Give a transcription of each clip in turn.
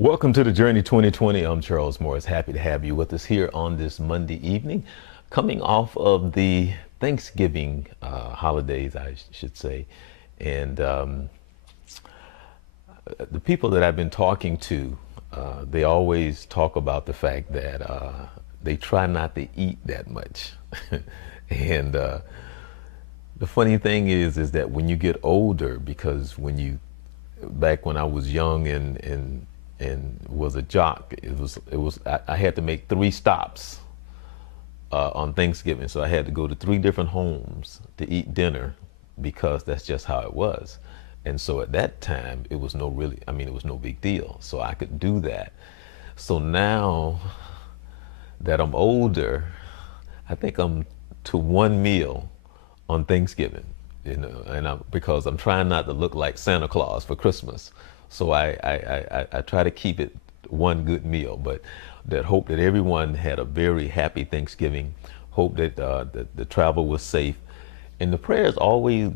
Welcome to the Journey 2020. I'm Charles Morris. Happy to have you with us here on this Monday evening, coming off of the Thanksgiving holidays, I should say. And the people that I've been talking to, they always talk about the fact that they try not to eat that much. And the funny thing is that when you get older, because back when I was young and was a jock, I had to make 3 stops on Thanksgiving. So I had to go to 3 different homes to eat dinner because that's just how it was. And so at that time, it was it was no big deal. So I could do that. So now that I'm older, I think I'm to 1 meal on Thanksgiving, because I'm trying not to look like Santa Claus for Christmas. So I try to keep it one good meal, but that hope that everyone had a very happy Thanksgiving, hope that the travel was safe. And the prayers always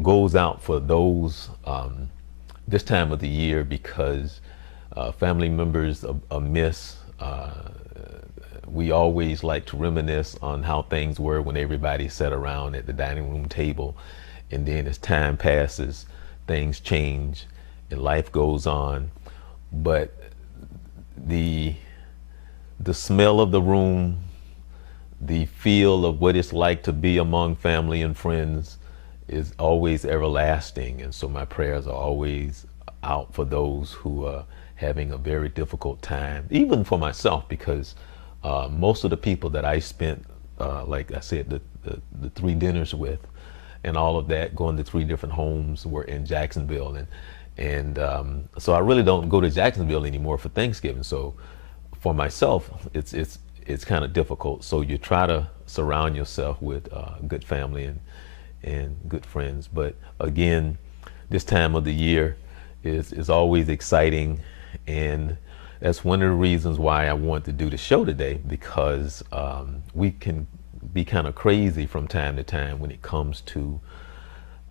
goes out for those this time of the year, because family members are missed. We always like to reminisce on how things were when everybody sat around at the dining room table. And then as time passes, things change and life goes on. But the smell of the room, the feel of what it's like to be among family and friends is always everlasting. And so my prayers are always out for those who are having a very difficult time, even for myself, because most of the people that I spent, like I said, the 3 dinners with and all of that, going to 3 different homes, were in Jacksonville. And so I really don't go to Jacksonville anymore for Thanksgiving. So for myself, it's kind of difficult. So you try to surround yourself with good family and good friends. But again, this time of the year is always exciting, and that's one of the reasons why I want to do the show today, because we can be kind of crazy from time to time when it comes to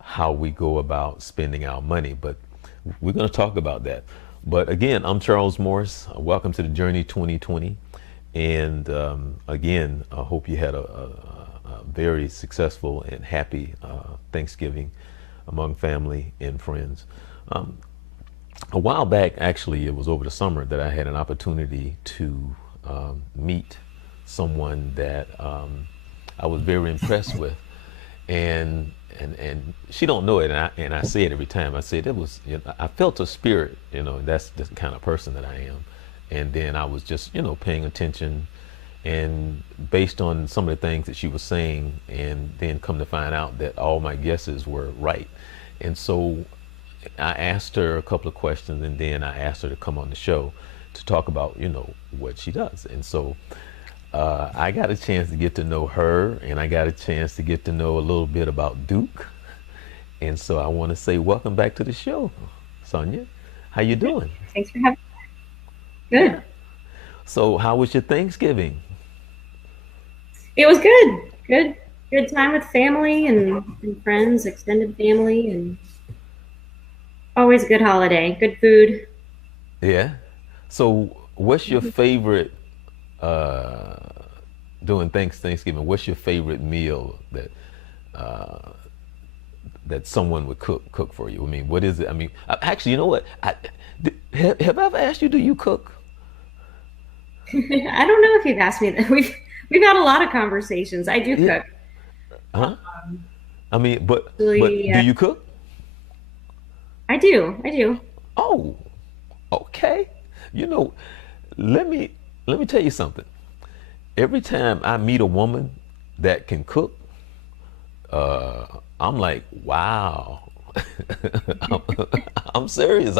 how we go about spending our money. But we're going to talk about that. But again, I'm Charles Morris. Welcome to the Journey 2020. And again, I hope you had a very successful and happy Thanksgiving among family and friends. A while back, actually, it was over the summer, that I had an opportunity to meet someone that I was very impressed with. And she don't know it, and I say it every time. I said I felt a spirit, that's the kind of person that I am. And then I was just, paying attention, and based on some of the things that she was saying, and then come to find out that all my guesses were right. And so I asked her a couple of questions, and then I asked her to come on the show to talk about, what she does. And so I got a chance to get to know her, and I got a chance to get to know a little bit about Duke. And so I want to say welcome back to the show, Sonya. How you doing? Thanks for having me. Yeah. Good. So how was your Thanksgiving? It was good. Good. Good time with family and friends, extended family, and always a good holiday. Good food. Yeah. So what's your favorite uh during Thanksgiving? What's your favorite meal uh that someone would cook for you? I mean, what is it? I mean, actually, you know what? Have I ever asked you, do you cook? I don't know if you've asked me that. We've had a lot of conversations. I do Yeah. cook. Huh? I mean, but Actually, do you cook? I do. I do. Oh, okay. You know, let me let me tell you something. Every time I meet a woman that can cook, uh, I'm like, wow. I'm, I'm serious.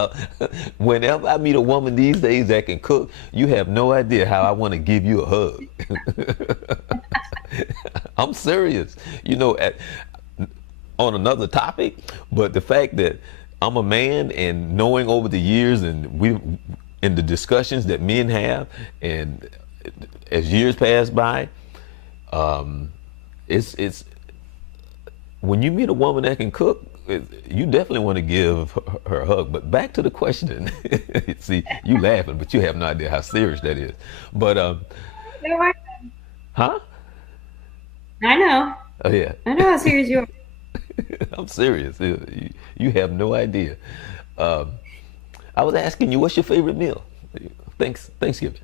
Whenever I meet a woman these days that can cook, you have no idea how I want to give you a hug. I'm serious. You know, on another topic, but the fact that I'm a man, and knowing over the years, and we in the discussions that men have, and as years pass by, um, it's when you meet a woman that can cook. you definitely want to give her a hug. But back to the question. See, you laughing, but you have no idea how serious that is. But No, I, huh? I know. Oh yeah, I know how serious you are. I'm serious. You have no idea. Um, I was asking you, what's your favorite meal? Thanksgiving.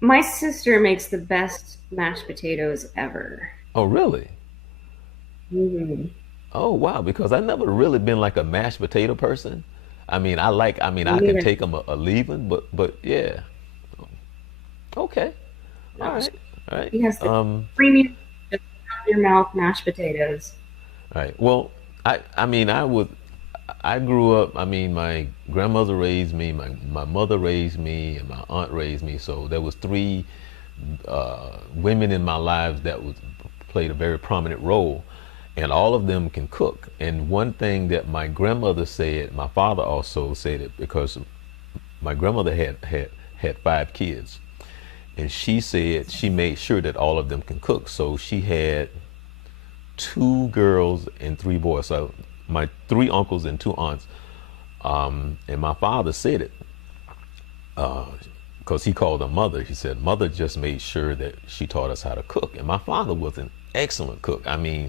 My sister makes the best mashed potatoes ever. Oh really? Hmm. Oh wow, because I've never really been like a mashed potato person. I mean, Me I can neither. take them a leaving, but yeah. Okay. All No, right. All right. she has the premium, just out of your mouth mashed potatoes. All right. Well, I mean, I grew up, I mean, my grandmother raised me, my mother raised me, and my aunt raised me. So there was three women in my lives that was played a very prominent role, and all of them can cook. And one thing that my grandmother said, my father also said it because my grandmother had five kids, and she said she made sure that all of them can cook. So she had two girls and three boys. So my three uncles and two aunts. And my father said it because he called her mother. He said, Mother just made sure that she taught us how to cook. And my father was an excellent cook. I mean,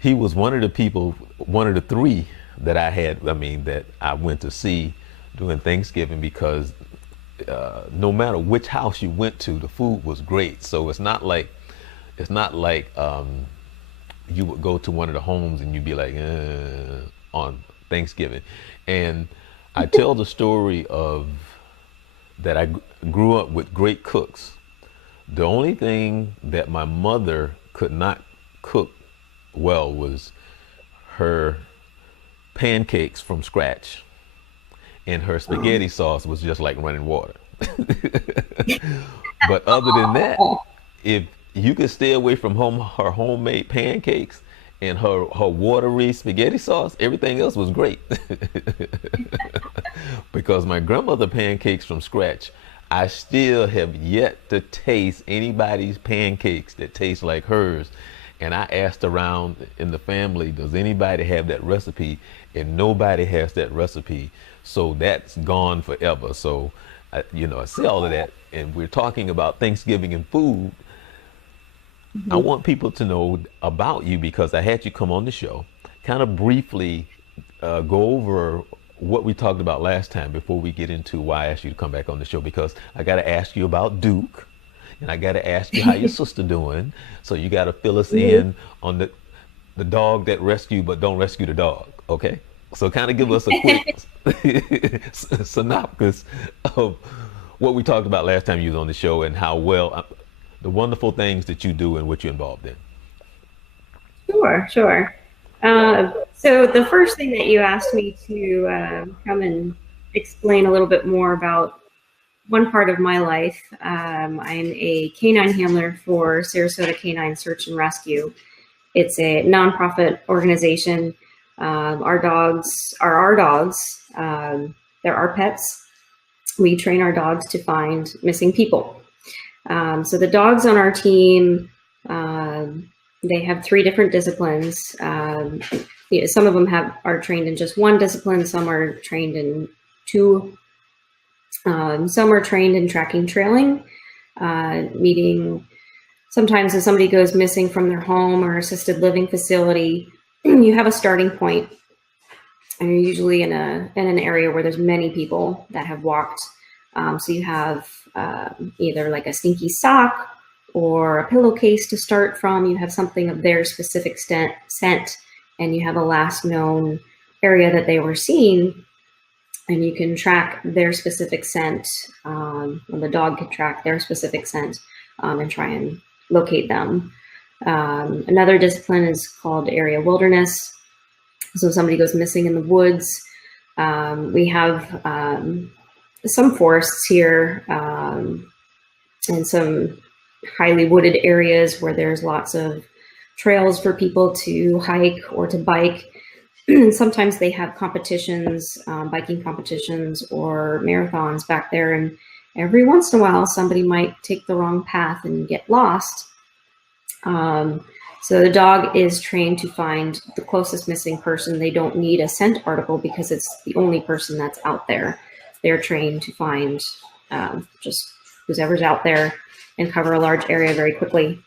he was one of the people, one of the three that I had, I mean, that I went to see during Thanksgiving because no matter which house you went to, the food was great. So it's not like you would go to one of the homes and you'd be like, on Thanksgiving. And I tell the story of that grew up with great cooks. The only thing that my mother could not cook well was her pancakes from scratch, and her spaghetti sauce was just like running water. But other than that, if you could stay away from her homemade pancakes and her watery spaghetti sauce, everything else was great. Because my grandmother pancakes from scratch, I still have yet to taste anybody's pancakes that taste like hers. And I asked around in the family, does anybody have that recipe? And nobody has that recipe. So that's gone forever. So, I say all of that. And we're talking about Thanksgiving and food. I Mhm. want people to know about you because I had you come on the show, kind of briefly go over what we talked about last time before we get into why I asked you to come back on the show, because I got to ask you about Duke, and I got to ask you how your sister doing. So you got to fill us Mhm. in on the dog that rescued but don't rescue the dog. Okay, so kind of give us a quick synopsis of what we talked about last time you was on the show and how well the wonderful things that you do and what you're involved in. Sure, sure. So the first thing that you asked me to come and explain a little bit more about one part of my life. I'm a canine handler for Sarasota Canine Search and Rescue. It's a nonprofit organization. Our dogs are our dogs. They're our pets. We train our dogs to find missing people. So the dogs on our team, they have three different disciplines. Some of them are trained in just one discipline. Some are trained in two. Some are trained in tracking, trailing, meaning sometimes if somebody goes missing from their home or assisted living facility, you have a starting point, and you're usually in an area where there's many people that have walked. So you have either like a stinky sock or a pillowcase to start from. You have something of their specific scent, and you have a last known area that they were seen, and you can track their specific scent. And the dog can track their specific scent and try and locate them. Another discipline is called area wilderness. So if somebody goes missing in the woods, we have some forests here and some highly wooded areas where there's lots of trails for people to hike or to bike. Sometimes they have competitions, biking competitions or marathons back there. And every once in a while, somebody might take the wrong path and get lost. So the dog is trained to find the closest missing person. They don't need a scent article because it's the only person that's out there. They're trained to find just whoever's out there and cover a large area very quickly.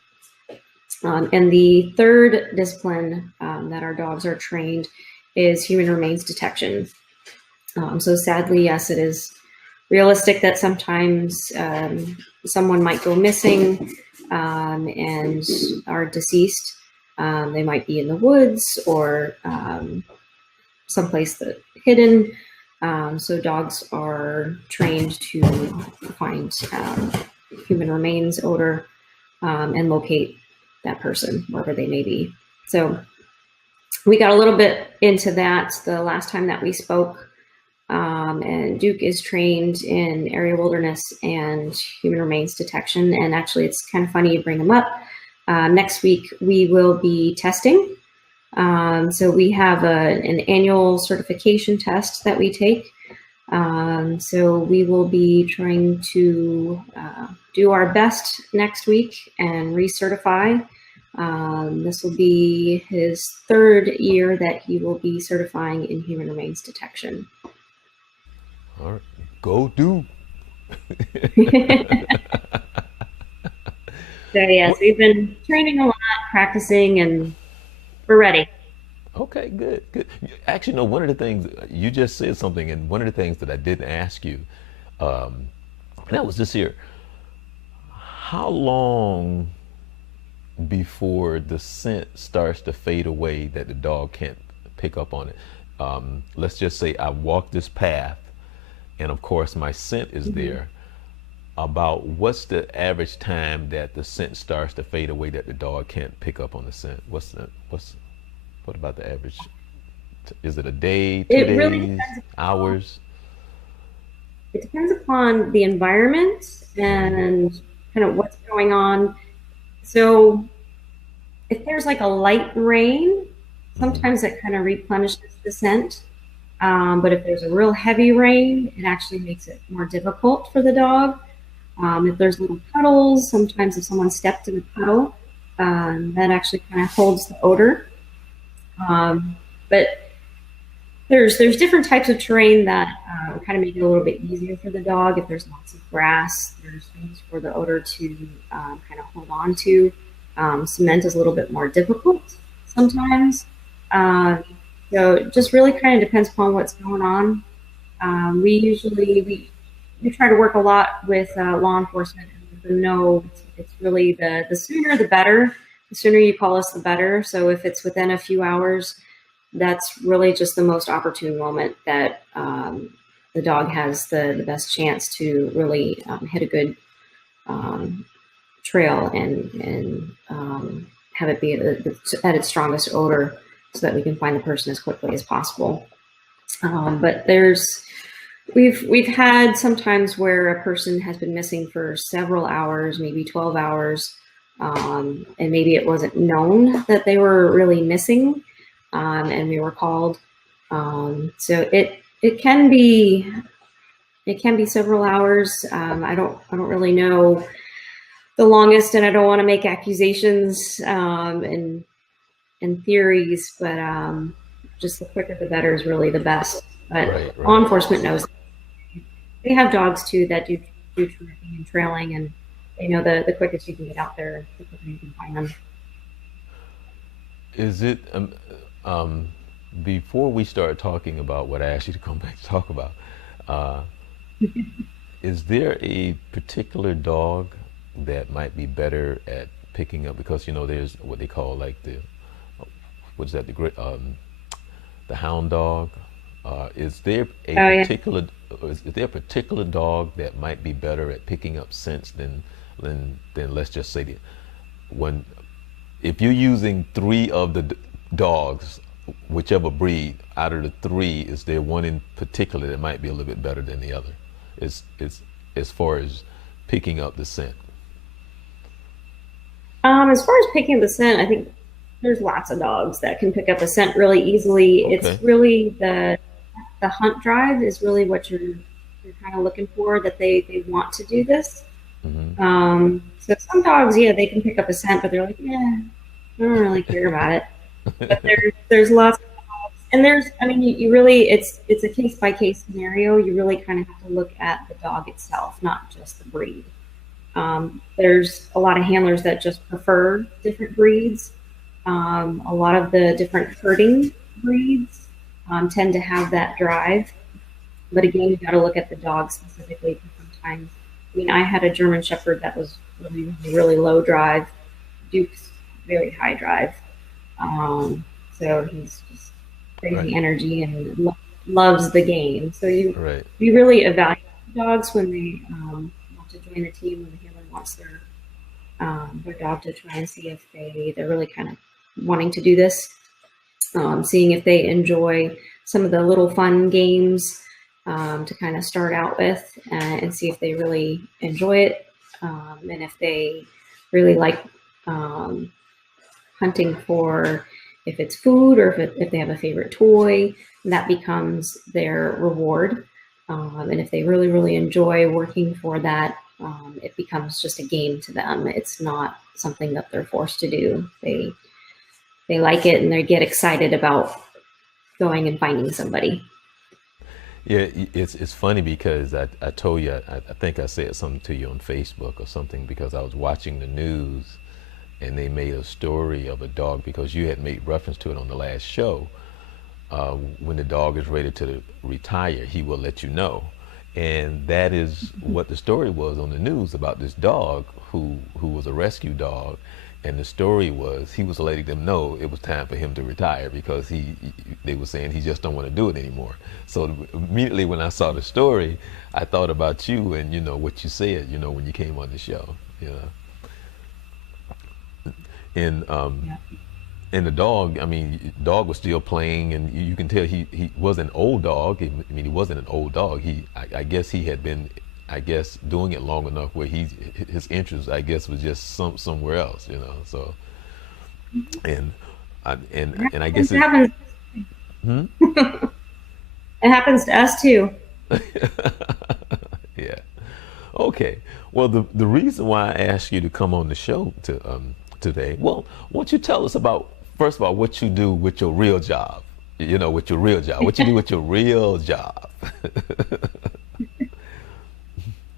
And the third discipline that our dogs are trained is human remains detection. So sadly, yes, it is realistic that sometimes someone might go missing and are deceased. They might be in the woods or someplace that hidden. So dogs are trained to find human remains odor and locate that person wherever they may be. So we got a little bit into that the last time that we spoke. And Duke is trained in area wilderness and human remains detection. And actually, it's kind of funny you bring him up. Next week, we will be testing. So we have an annual certification test that we take. So we will be trying to do our best next week and recertify. This will be his third year that he will be certifying in human remains detection. All right, go do. So yes, we've been training a lot, practicing, and we're ready. Okay, good, good. Actually, no, one of the things you just said something, and one of the things that I didn't ask you, and that was this here. How long before the scent starts to fade away that the dog can't pick up on it? Let's just say I walk this path, and of course my scent is there. About what's the average time that the scent starts to fade away that the dog can't pick up on the scent? What about the average? Is it a day, 2 days, Really hours? it depends upon the environment and kind of what's going on. So if there's like a light rain, sometimes it kind of replenishes the scent. But if there's a real heavy rain, it actually makes it more difficult for the dog. If there's little puddles, sometimes if someone stepped in a puddle, that actually kind of holds the odor. But there's different types of terrain that kind of make it a little bit easier for the dog. If there's lots of grass, there's things for the odor to kind of hold on to. Cement is a little bit more difficult sometimes. So it just really kind of depends upon what's going on. We try to work a lot with law enforcement and let them know it's really the sooner the better. The sooner you call us, the better. So if it's within a few hours, that's really just the most opportune moment that the dog has the best chance to really hit a good trail and have it be at its strongest odor so that we can find the person as quickly as possible. But we've had sometimes where a person has been missing for several hours, maybe 12 hours, and maybe it wasn't known that they were really missing, and we were called. So it can be several hours. I don't really know the longest, and I don't want to make accusations and theories, but just the quicker the better is really the best. But Right. law enforcement knows. They have dogs too that do tracking and trailing, and they know the quickest you can get out there, the quicker you can find them. Is it before we start talking about what I asked you to come back to talk about? Uh, is there a particular dog that might be better at picking up? Because there's what they call like what's that the hound dog. Is there a Oh yeah. particular is there a particular dog that might be better at picking up scents than let's just say when if you're using three of the dogs, whichever breed out of the three, is there one in particular that might be a little bit better than the other? Is as far as picking up the scent? As far as picking the scent, I think there's lots of dogs that can pick up a scent really easily. Okay. It's really the hunt drive is really what you're kind of looking for, that they want to do this. Mm-hmm. So some dogs, yeah, they can pick up a scent, but they're like, yeah, I don't really care about it. But there's lots of dogs, and I mean, you really, it's a case by case scenario. You really kind of have to look at the dog itself, not just the breed. There's a lot of handlers that just prefer different breeds. A lot of the different herding breeds tend to have that drive. But again, you got to look at the dog specifically. Because sometimes, I mean, I had a German Shepherd that was really low drive. Duke's very high drive. So he's just crazy Right. energy and loves the game. So Right. you really evaluate dogs when they want to join a team, when the handler wants their dog to try and see if they're really kind of wanting to do this, seeing if they enjoy some of the little fun games to kind of start out with, and see if they really enjoy it, and if they really like hunting for, if it's food or if they have a favorite toy, that becomes their reward. And if they really enjoy working for that, it becomes just a game to them. It's not something that they're forced to do. They like it and they get excited about going and finding somebody. Yeah, it's funny because I told you, I think I said something to you on Facebook or something, because I was watching the news and they made a story of a dog, because you had made reference to it on the last show. When the dog is ready to retire, he will let you know. And that is what the story was on the news about this dog who was a rescue dog. And the story was he was letting them know it was time for him to retire, because they were saying he just don't want to do it anymore. So immediately when I saw the story, I thought about you and what you said, when you came on the show, and Yeah. and the dog, I mean, dog was still playing, and you can tell he was an old dog. I mean, he wasn't an old dog. I guess he had been, doing it long enough where his interest, I guess, was just somewhere else, So, and I guess It happens. hmm? It happens to us too. Yeah. Okay. Well, the reason why I asked you to come on the show today, well, why don't you tell us about, first of all, what you do with your real job? With your real job. What you do with your real job?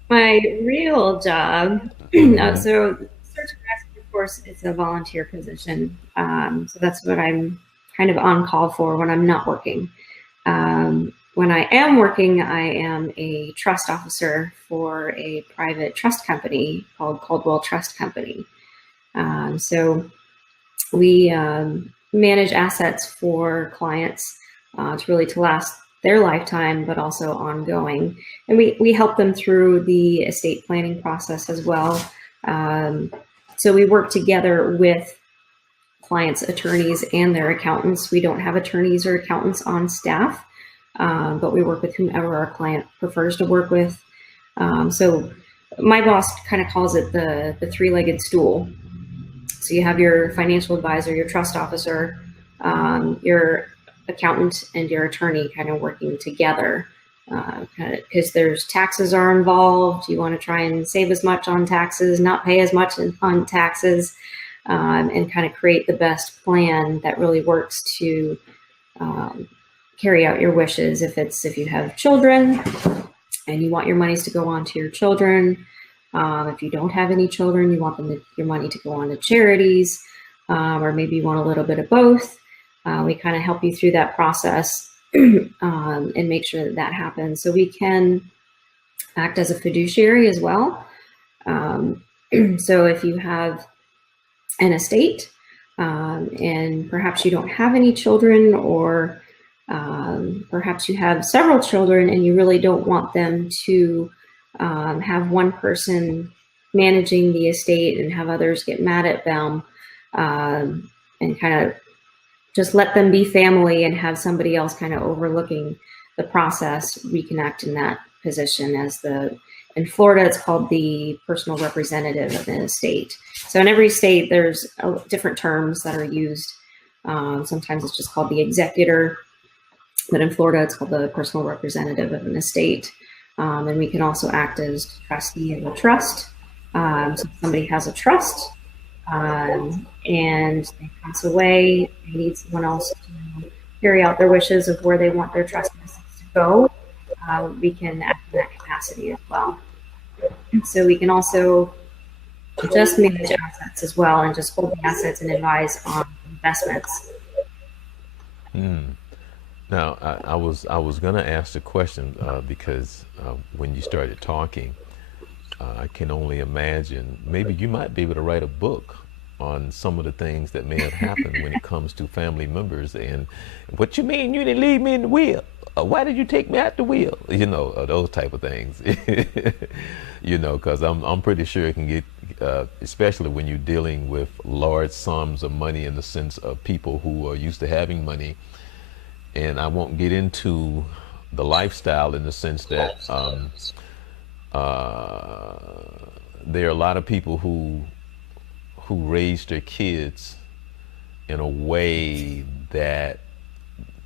My real job, Hmm. so search and rescue, of course, it's a volunteer position. So that's what I'm kind of on call for when I'm not working. When I am working, I am a trust officer for a private trust company called Caldwell Trust Company. So we manage assets for clients to last their lifetime, but also ongoing. And we help them through the estate planning process as well. So we work together with clients' attorneys and their accountants. We don't have attorneys or accountants on staff, but we work with whomever our client prefers to work with. So my boss kind of calls it the three-legged stool. So you have your financial advisor, your trust officer, your accountant, and your attorney kind of working together, because there's taxes are involved. You want to try and save as much on taxes, not pay as much on taxes, and kind of create the best plan that really works to carry out your wishes. If you have children and you want your monies to go on to your children. If you don't have any children, you want your money to go on to charities, or maybe you want a little bit of both. We kind of help you through that process and make sure that happens. So we can act as a fiduciary as well. So if you have an estate and perhaps you don't have any children, or perhaps you have several children and you really don't want them to have one person managing the estate and have others get mad at them, and kind of just let them be family and have somebody else kind of overlooking the process. We can act in that position as in Florida, it's called the personal representative of an estate. So in every state, there's different terms that are used. Sometimes it's just called the executor, but in Florida, it's called the personal representative of an estate. And we can also act as trustee of a trust. So if somebody has a trust, and they pass away, they need someone else to carry out their wishes of where they want their trust assets to go, we can act in that capacity as well. And so we can also just manage assets as well and just hold the assets and advise on investments. Now, I was gonna ask the question because when you started talking, I can only imagine maybe you might be able to write a book on some of the things that may have happened when it comes to family members. And what you mean you didn't leave me in the will? Why did you take me out the wheel? You know, those type of things. You know, because I'm pretty sure it can get, especially when you're dealing with large sums of money in the sense of people who are used to having money. And I won't get into the lifestyle in the sense that there are a lot of people who raise their kids in a way that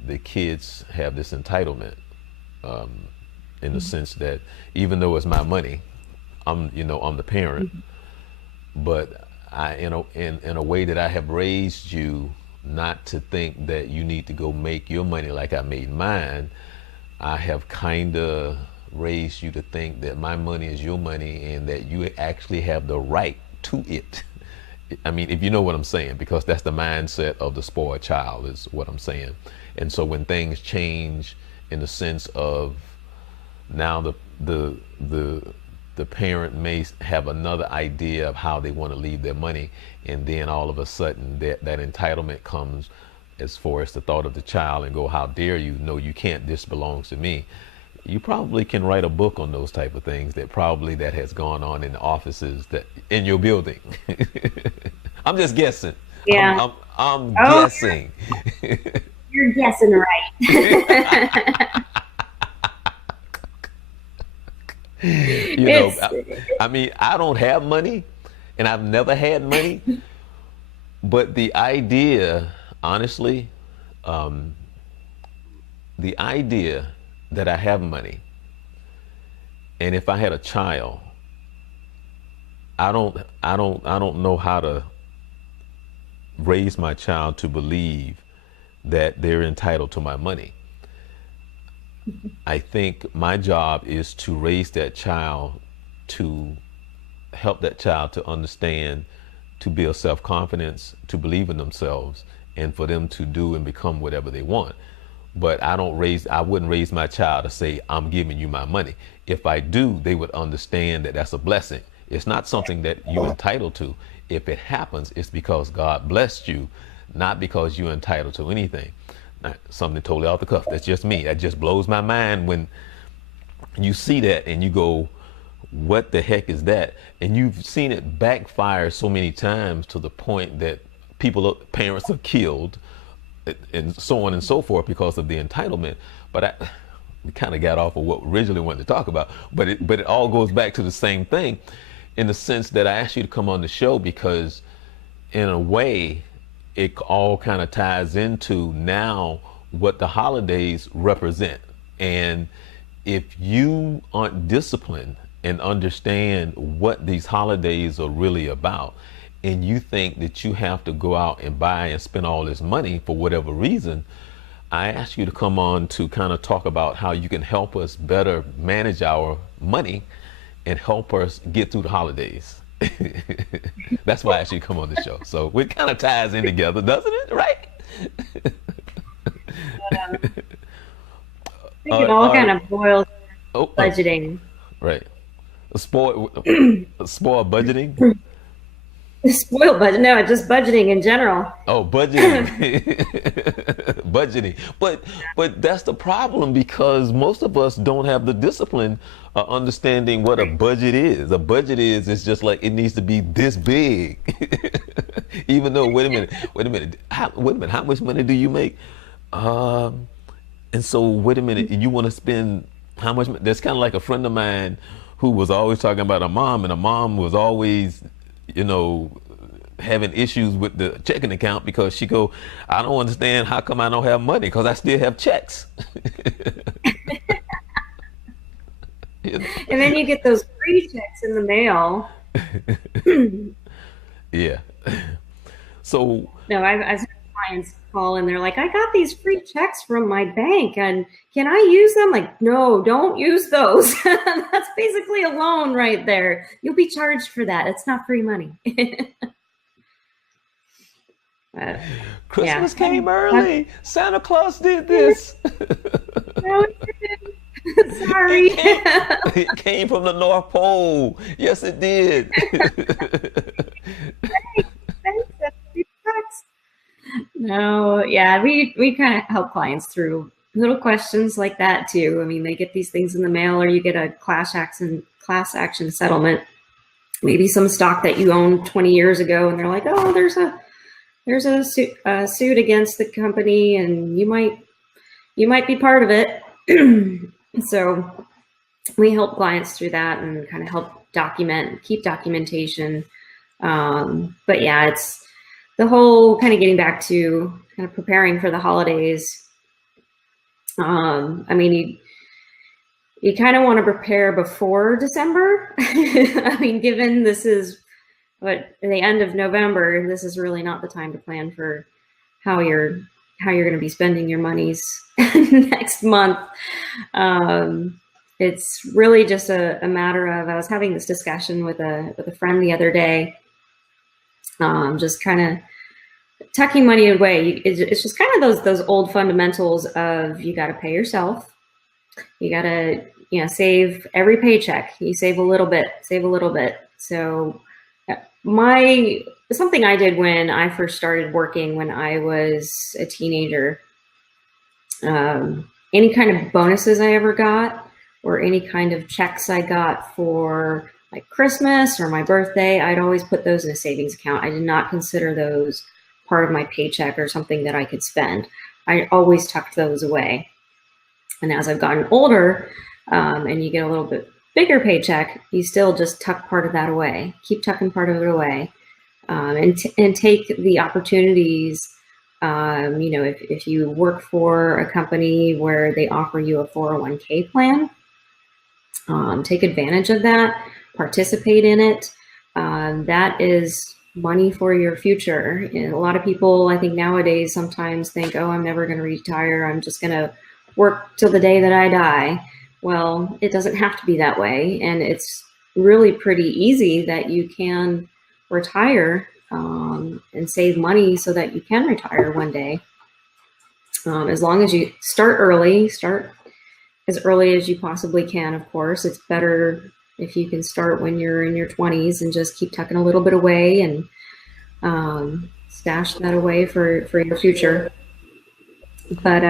the kids have this entitlement, in the sense that even though it's my money, I'm the parent, but in a way that I have raised you not to think that you need to go make your money like I made mine. I have kind of raised you to think that my money is your money and that you actually have the right to it. I mean, if you know what I'm saying, because that's the mindset of the spoiled child is what I'm saying. And so when things change in the sense of now the parent may have another idea of how they want to leave their money, and then all of a sudden that entitlement comes as far as the thought of the child and go, how dare you? No, you can't, this belongs to me. You probably can write a book on those type of things that has gone on in the offices that in your building. I'm just guessing. Yeah. I'm guessing. You're guessing right. You know, I mean, I don't have money and I've never had money, but the idea, honestly, the idea that I have money, and if I had a child, I don't know how to raise my child to believe that they're entitled to my money. I think my job is to raise that child, to help that child to understand, to build self-confidence, to believe in themselves, and for them to do and become whatever they want. But I wouldn't raise my child to say, I'm giving you my money. If I do, they would understand that that's a blessing. It's not something that you're entitled to. If it happens, it's because God blessed you, not because you're entitled to anything. Something totally off the cuff. That's just me. That just blows my mind when you see that and you go, what the heck is that? And you've seen it backfire so many times to the point that parents are killed and so on and so forth because of the entitlement. But we kind of got off of what we originally wanted to talk about, but it all goes back to the same thing in the sense that I asked you to come on the show because in a way, it all kind of ties into now what the holidays represent. And if you aren't disciplined and understand what these holidays are really about, and you think that you have to go out and buy and spend all this money for whatever reason, I ask you to come on to kind of talk about how you can help us better manage our money and help us get through the holidays. That's why I actually come on the show. So it kind of ties in together, doesn't it? Right? I think it all kind of boils down to budgeting. Right. Spoil budgeting? Spoil budget? No, just budgeting in general. Oh, budgeting. Budgeting. But that's the problem because most of us don't have the discipline of understanding what a budget is. A budget is just like it needs to be this big. Even though, wait a minute, how much money do you make? And so, wait a minute, you want to spend how much? That's kind of like a friend of mine who was always talking about a mom, and a mom was always, having issues with the checking account because she go, I don't understand how come I don't have money because I still have checks. And then you get those free checks in the mail. Yeah. So No, I've had clients call and they're like, I got these free checks from my bank and can I use them? Like, no, don't use those. That's basically a loan right there. You'll be charged for that. It's not free money. Yeah. Christmas came early. Santa Claus did this. No, It sorry. came, it came from the North Pole. Yes, it did. No, yeah, we kind of help clients through little questions like that too. I mean, they get these things in the mail, or you get a class action settlement, maybe some stock that you owned 20 years ago, and they're like, oh, there's a suit against the company, and you might be part of it. So we help clients through that and kind of help keep documentation. But yeah, it's the whole kind of getting back to kind of preparing for the holidays. I mean, you kind of want to prepare before December. I mean, given this is the end of November, this is really not the time to plan for how you're going to be spending your monies next month. It's really just a matter of, I was having this discussion with a friend the other day, just kind of tucking money away. It's just kind of those old fundamentals of, you got to pay yourself. You got to, save every paycheck. You save a little bit. So something I did when I first started working when I was a teenager, any kind of bonuses I ever got, or any kind of checks I got for like Christmas or my birthday, I'd always put those in a savings account. I did not consider those part of my paycheck or something that I could spend. I always tucked those away. And as I've gotten older, and you get a little bit bigger paycheck, you still just tuck part of that away. Keep tucking part of it away, and take the opportunities. If you work for a company where they offer you a 401k plan, take advantage of that, participate in it. That is money for your future. And a lot of people, I think nowadays, sometimes think, oh, I'm never going to retire. I'm just going to work till the day that I die. Well, it doesn't have to be that way. And it's really pretty easy that you can retire and save money so that you can retire one day. As long as you start as early as you possibly can, of course. It's better if you can start when you're in your 20s and just keep tucking a little bit away and stash that away for your future. But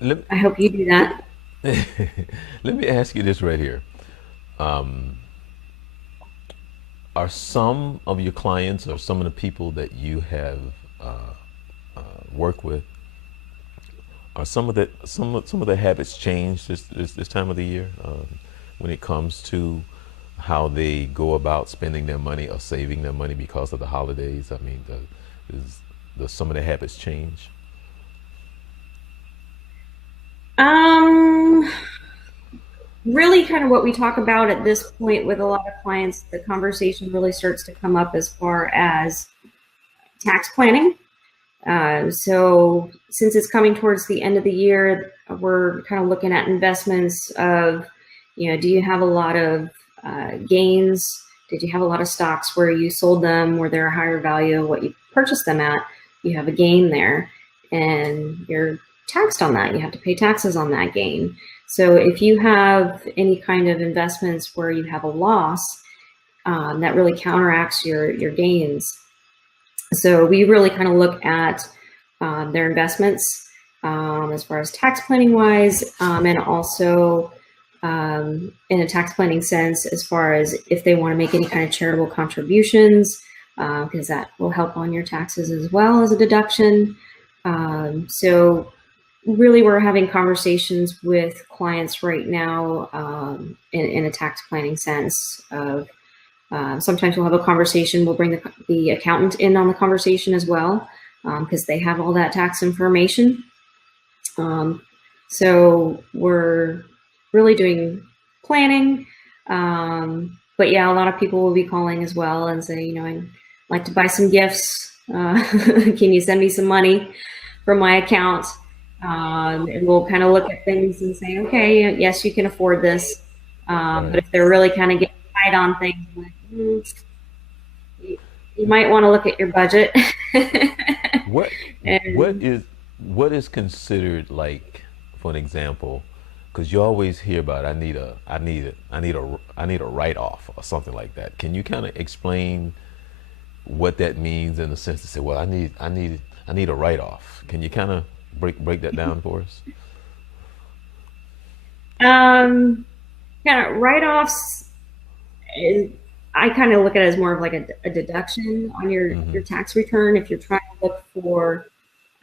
let, I hope you do that. let me ask you this right here. Are some of your clients or some of the people that you have worked with, are some of the habits changed this time of the year when it comes to how they go about spending their money or saving their money because of the holidays? I mean, does some of the habits change? Really kind of what we talk about at this point with a lot of clients, the conversation really starts to come up as far as tax planning. So since it's coming towards the end of the year, we're kind of looking at investments of, do you have a lot of gains? Did you have a lot of stocks where you sold them, where they're a higher value of what you purchased them at? You have a gain there and you're taxed on that. You have to pay taxes on that gain. So if you have any kind of investments where you have a loss, that really counteracts your gains. So we really kind of look at their investments as far as tax planning wise, and also in a tax planning sense, as far as if they want to make any kind of charitable contributions, because that will help on your taxes as well as a deduction. So really, we're having conversations with clients right now in a tax planning sense of sometimes we'll have a conversation, we'll bring the accountant in on the conversation as well, because they have all that tax information. So we're really doing planning. But yeah, a lot of people will be calling as well and say, like to buy some gifts. Can you send me some money from my account? And we'll kind of look at things and say, okay, yes, you can afford this. But if they're really kind of getting tight on things, like, you might want to look at your budget. What And what is considered, like, for an example, because you always hear about I need a write off or something like that. Can you kind of explain what that means in the sense to say, well, I need a write off. Can you kind of break that down for us? kind of write-offs, I kind of look at it as more of like a deduction on your tax return if you're trying to look for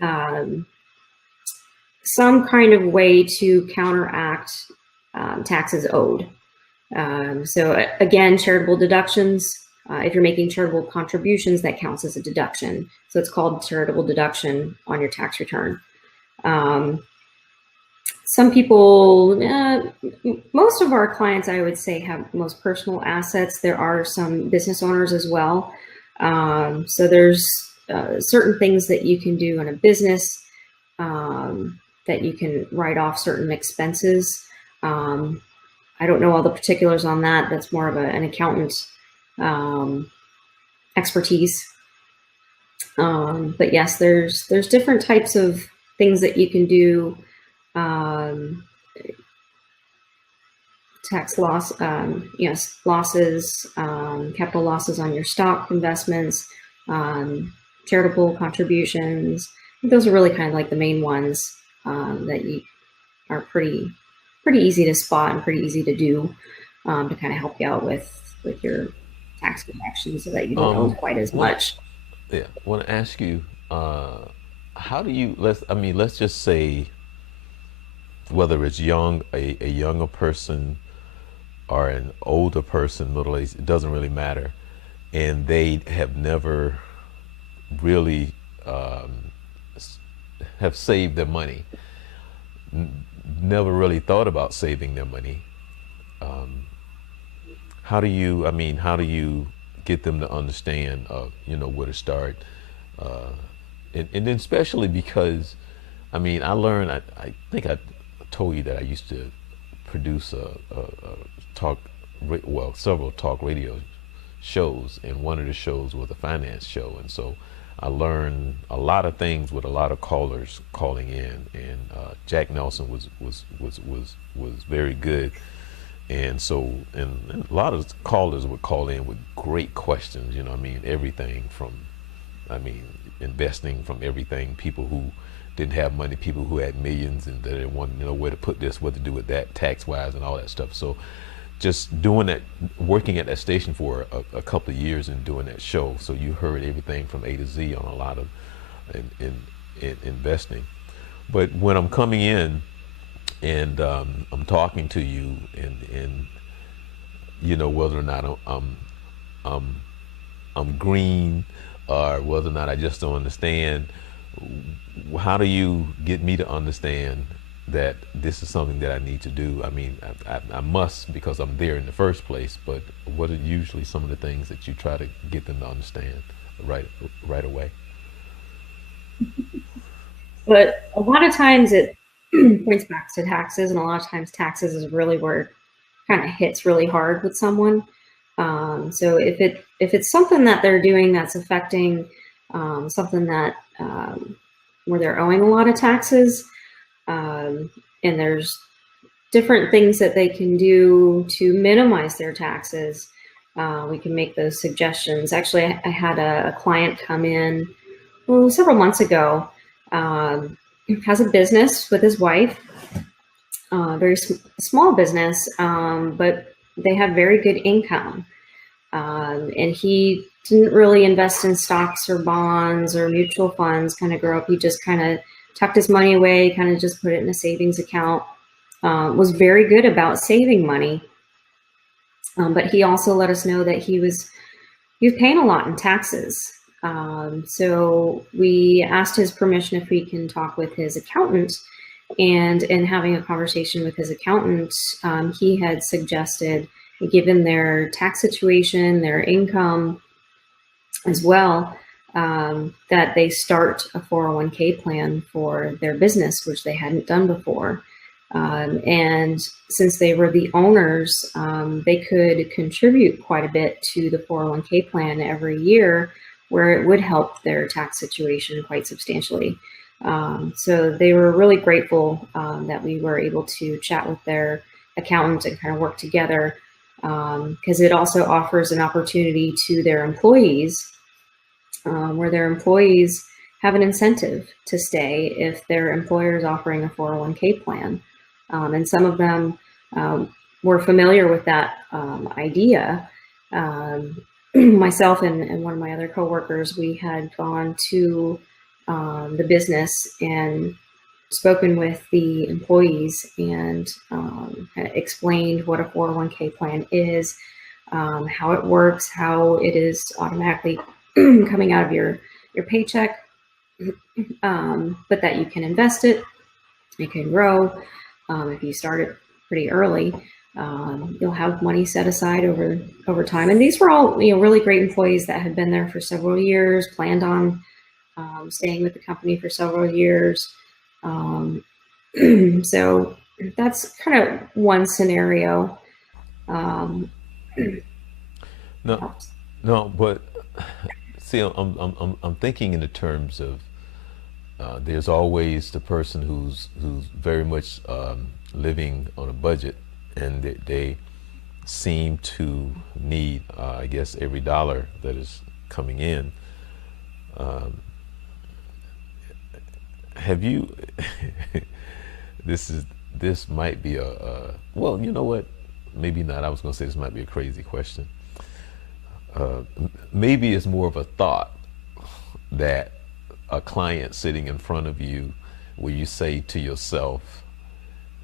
um, some kind of way to counteract taxes owed. So again, charitable deductions. If you're making charitable contributions, that counts as a deduction. So it's called charitable deduction on your tax return. Some people, most of our clients, I would say, have most personal assets. There are some business owners as well. So there's certain things that you can do in a business that you can write off certain expenses. I don't know all the particulars on that. That's more of an accountant expertise. But yes, there's different types of things that you can do. Tax loss, yes, losses, capital losses on your stock investments, charitable contributions. Those are really kind of like the main ones that you are pretty easy to spot and pretty easy to do to kind of help you out with your tax deductions so that you don't owe quite as much. Yeah, I want to ask you, how do you let's just say whether it's a younger person or an older person, middle age, it doesn't really matter, and they have never really have saved their money, never really thought about saving their money. How do you get them to understand, where to start, and then especially because, I learned. I think I told you that I used to produce several talk radio shows, and one of the shows was a finance show, and so I learned a lot of things with a lot of callers calling in, and Jack Nelson was very good, and so and a lot of callers would call in with great questions. Everything from, investing, from everything, people who didn't have money, people who had millions and they didn't want to know where to put this, what to do with that, tax wise, and all that stuff. So just doing that, working at that station for a couple of years and doing that show, so you heard everything from A to Z on a lot of in investing. But when I'm coming in and I'm talking to you, and whether or not I'm green, or whether or not I just don't understand, how do you get me to understand that this is something that I need to do? I must, because I'm there in the first place, but what are usually some of the things that you try to get them to understand right away? But a lot of times it points back to taxes, and a lot of times taxes is really where it kind of hits really hard with someone. So if it's something that they're doing that's affecting something that where they're owing a lot of taxes, and there's different things that they can do to minimize their taxes, we can make those suggestions. Actually, I had a client come in several months ago. Has a business with his wife, very small business, but they have very good income. And he didn't really invest in stocks or bonds or mutual funds kind of grow up. He just kind of tucked his money away, kind of just put it in a savings account, was very good about saving money. But he also let us know that he was paying a lot in taxes. So we asked his permission if we can talk with his accountant, and in having a conversation with his accountant, he had suggested, given their tax situation, their income, as well, that they start a 401k plan for their business, which they hadn't done before. And since they were the owners, they could contribute quite a bit to the 401k plan every year, where it would help their tax situation quite substantially. So they were really grateful that we were able to chat with their accountant and kind of work together, because it also offers an opportunity to their employees, where their employees have an incentive to stay if their employer is offering a 401k plan. And some of them were familiar with that idea. Myself and one of my other coworkers, we had gone to the business and spoken with the employees and explained what a 401k plan is, how it works, how it is automatically coming out of your paycheck, but that you can invest it, it can grow. If you start it pretty early, you'll have money set aside over time. And these were all really great employees that had been there for several years, planned on staying with the company for several years. So that's kind of one scenario. No, no, but see, I'm thinking in the terms of there's always the person who's very much living on a budget, and they seem to need, I guess, every dollar that is coming in. Have you? This might be well, you know what? Maybe not. I was going to say this might be a crazy question. Maybe it's more of a thought that a client sitting in front of you, where you say to yourself,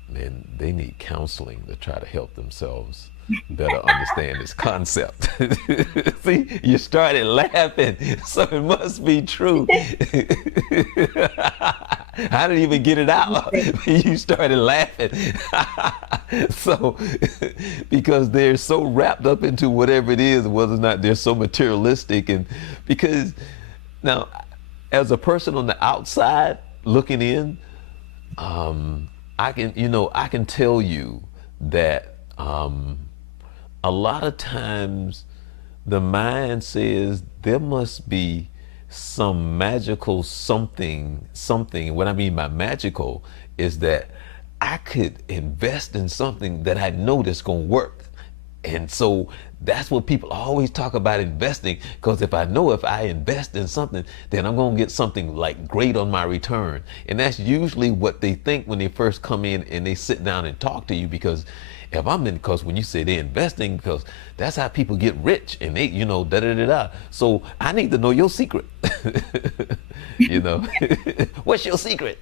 man, they need counseling to try to help themselves better understand this concept. See, you started laughing, so it must be true. I didn't even get it out. You started laughing. So, because they're so wrapped up into whatever it is, whether or not they're so materialistic, and because now, as a person on the outside looking in, I can tell you that a lot of times the mind says there must be some magical something. What I mean by magical is that I could invest in something that I know that's gonna work. And so that's what people always talk about, investing, because if I know if I invest in something, then I'm going to get something like great on my return. And that's usually what they think when they first come in and they sit down and talk to you, because if I'm in, because when you say they're investing, because that's how people get rich, and they, da da da da. So I need to know your secret. What's your secret?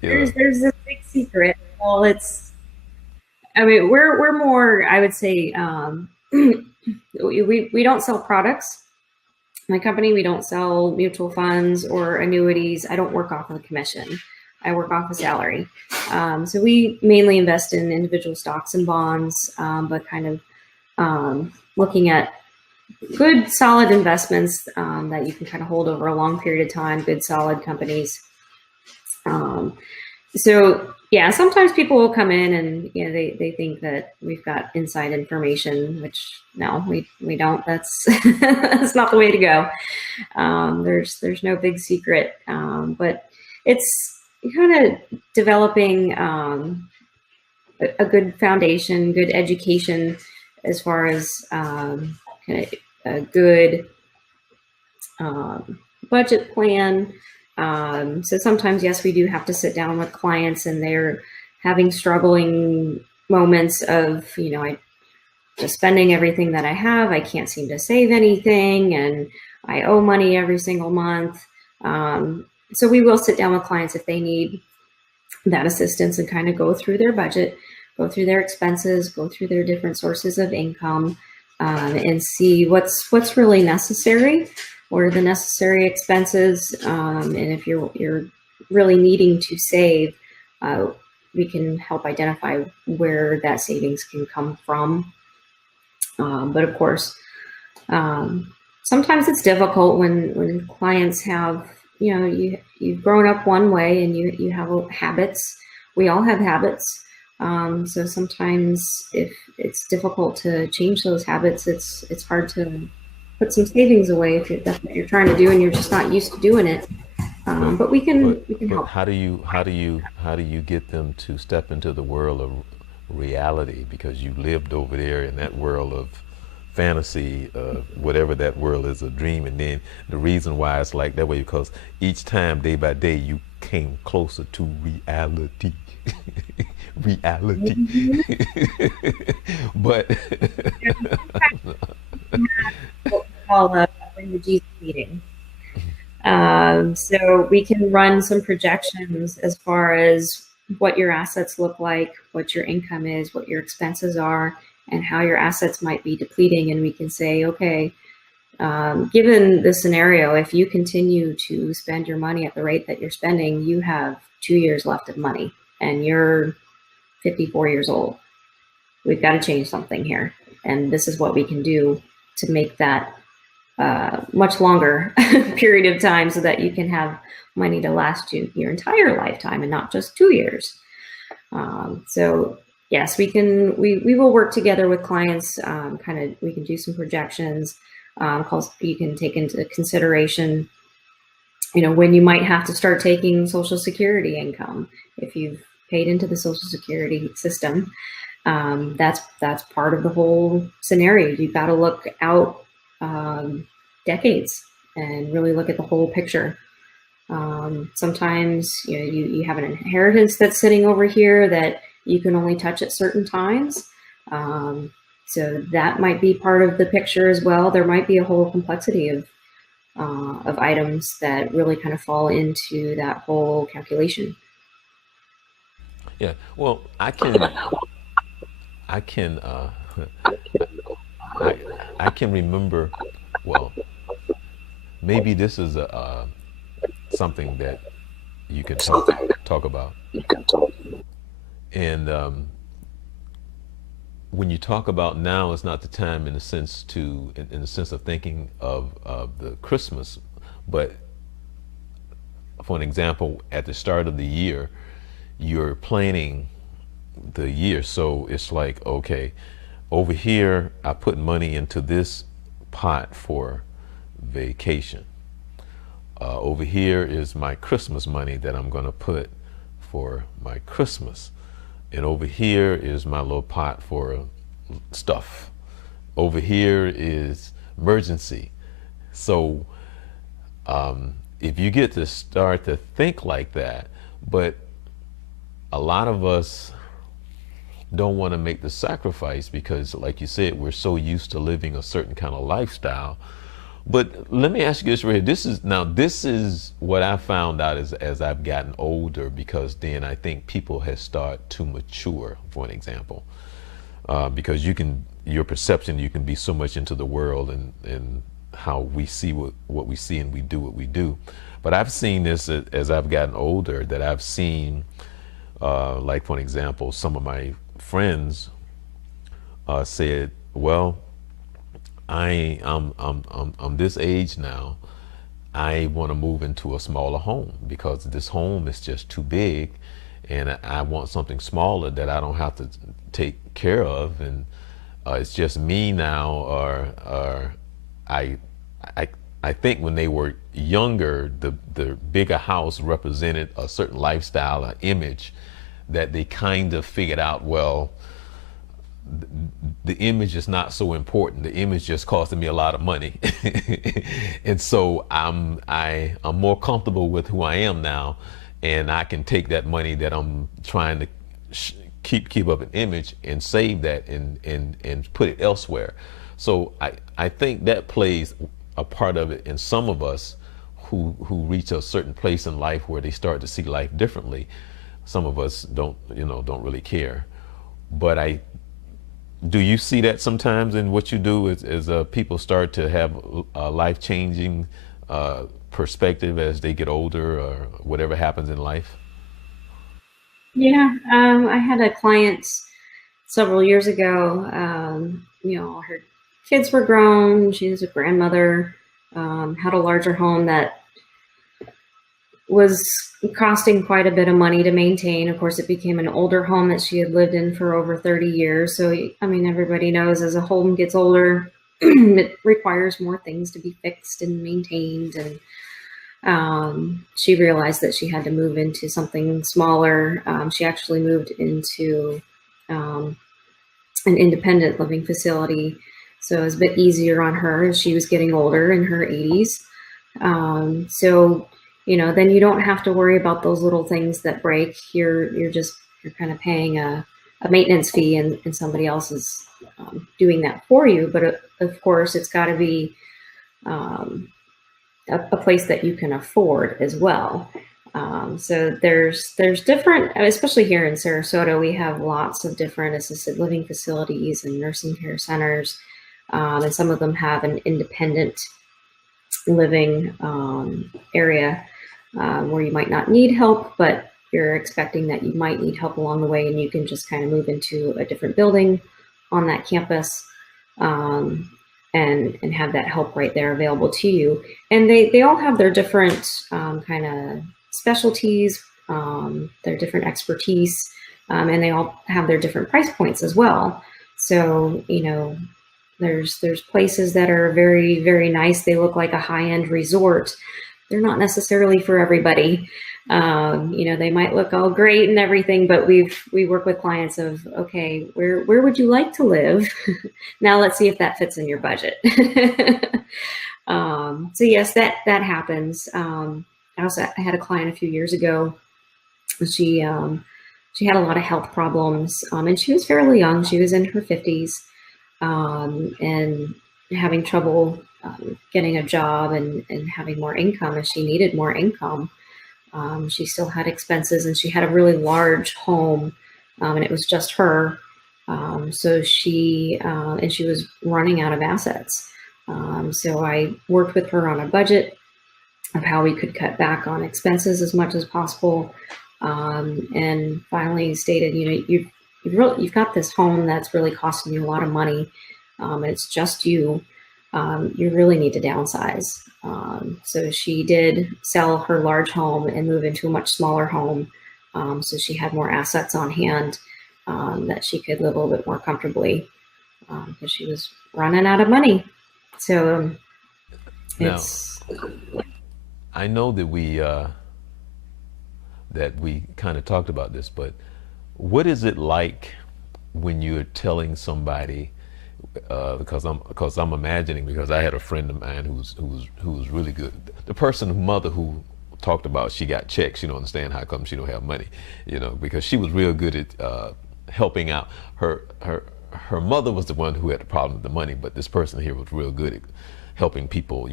There's this big secret. Well, we're more, I would say, we don't sell products. My company, we don't sell mutual funds or annuities. I don't work off of a commission. I work off a salary. So we mainly invest in individual stocks and bonds, but kind of looking at good, solid investments that you can kind of hold over a long period of time, good, solid companies. So yeah, sometimes people will come in and they think that we've got inside information, which no, we don't. That's that's not the way to go. There's no big secret, but it's kind of developing a good foundation, good education, as far as kind of a good budget plan. So sometimes, yes, we do have to sit down with clients and they're having struggling moments of, I just spending everything that I have. I can't seem to save anything, and I owe money every single month. So we will sit down with clients if they need that assistance and kind of go through their budget, go through their expenses, go through their different sources of income, and see what's really necessary. What are the necessary expenses? And if you're really needing to save, we can help identify where that savings can come from. But of course, sometimes it's difficult when clients have, you've grown up one way and you have habits. We all have habits. So sometimes if it's difficult to change those habits, it's hard to put some savings away if that's what you're trying to do and you're just not used to doing it. But But but we can but help. how do you get them to step into the world of reality? Because you lived over there in that world of fantasy, whatever that world is, a dream. And then the reason why it's like that way, because each time, day by day, you came closer to reality. Reality. Mhm. But What we call a bring the Jesus meeting. So we can run some projections as far as what your assets look like, what your income is, what your expenses are, and how your assets might be depleting. And we can say, okay, given the scenario, if you continue to spend your money at the rate that you're spending, you have 2 years left of money and you're 54 years old. We've got to change something here. And this is what we can do to make that much longer period of time so that you can have money to last you your entire lifetime and not just 2 years. So yes, we will work together with clients. We can do some projections. You can take into consideration, when you might have to start taking Social Security income if you've paid into the Social Security system. That's part of the whole scenario. You've got to look out decades and really look at the whole picture. Sometimes you have an inheritance that's sitting over here that you can only touch at certain times. So that might be part of the picture as well. There might be a whole complexity of items that really kind of fall into that whole calculation. yeah, well, I can I I can remember. Well, maybe this is a something that you can talk about. And when you talk about now is not the time in the sense in the sense of thinking of the Christmas, but for an example, at the start of the year, you're planning the year. So it's like, okay, over here, I put money into this pot for vacation. Over here is my Christmas money that I'm going to put for my Christmas. And over here is my little pot for stuff. Over here is emergency. So if you get to start to think like that, but a lot of us don't want to make the sacrifice because, like you said, we're so used to living a certain kind of lifestyle. But let me ask you this right here. This is what I found out as I've gotten older, because then I think people have started to mature, for an example. Because your perception, you can be so much into the world and how we see what we see and we do what we do. But I've seen this as I've gotten older, that I've seen, like for an example, some of my friends said, well, I'm this age now. I want to move into a smaller home because this home is just too big, and I want something smaller that I don't have to take care of, and it's just me now. Or I, I, I think when they were younger, the bigger house represented a certain lifestyle, an image that they kind of figured out. Well, the image is not so important. The image just costing me a lot of money, and so I'm more comfortable with who I am now, and I can take that money that I'm trying to keep up an image and save that and put it elsewhere. So I think that plays a part of it in some of us who reach a certain place in life where they start to see life differently. Some of us don't really care, but I do you see that sometimes in what you do as people start to have a life-changing perspective as they get older or whatever happens in life? Yeah, I had a client several years ago. Her kids were grown. She was a grandmother, had a larger home that was costing quite a bit of money to maintain. Of course, it became an older home that she had lived in for over 30 years. So, I mean, everybody knows as a home gets older, it requires more things to be fixed and maintained. And she realized that she had to move into something smaller. She actually moved into an independent living facility. So it was a bit easier on her as she was getting older in her 80s. So, you know, then you don't have to worry about those little things that break. You're kind of paying a maintenance fee, and somebody else is doing that for you. But of course, it's got to be a place that you can afford as well. So there's different, especially here in Sarasota, we have lots of different assisted living facilities and nursing care centers, and some of them have an independent living area where you might not need help, but you're expecting that you might need help along the way, and you can just kind of move into a different building on that campus and have that help right there available to you. And they all have their different kind of specialties, their different expertise, and they all have their different price points as well. So, you know, there's places that are very, very nice. They look like a high-end resort. They're not necessarily for everybody. You know, they might look all great and everything, but we work with clients of, okay, where would you like to live? Now let's see if that fits in your budget. So yes, that happens. I had a client a few years ago. She had a lot of health problems, and she was fairly young. She was in her 50s, and having trouble getting a job and having more income as she needed more income. She still had expenses, and she had a really large home, and it was just her. So she was running out of assets. So I worked with her on a budget of how we could cut back on expenses as much as possible, and finally stated, you know, you've got this home that's really costing you a lot of money. It's just you. You really need to downsize. So she did sell her large home and move into a much smaller home. So she had more assets on hand that she could live a little bit more comfortably because she was running out of money. So Now, I know that we kind of talked about this, but what is it like when you're telling somebody? Because I'm imagining, because I had a friend of mine who was really good. The person, mother who talked about she got checks, you don't understand how come she don't have money, you know, because she was real good at helping out. Her mother was the one who had the problem with the money, but this person here was real good at helping people,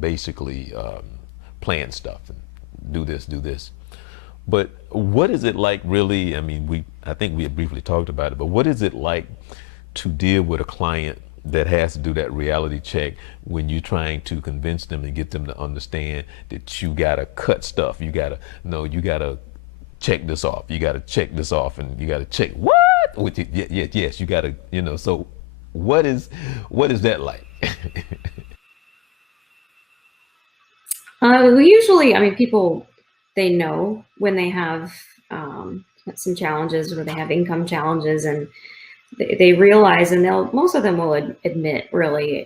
basically plan stuff and do this. But what is it like really? I mean, I think we had briefly talked about it, but what is it like to deal with a client that has to do that reality check when you're trying to convince them and get them to understand that you gotta cut stuff, you gotta check this off, you gotta check this off, and you gotta check what? Yes, you gotta, so what is that like? Usually, I mean, people, they know when they have some challenges or they have income challenges, and they realize, and most of them will admit, really,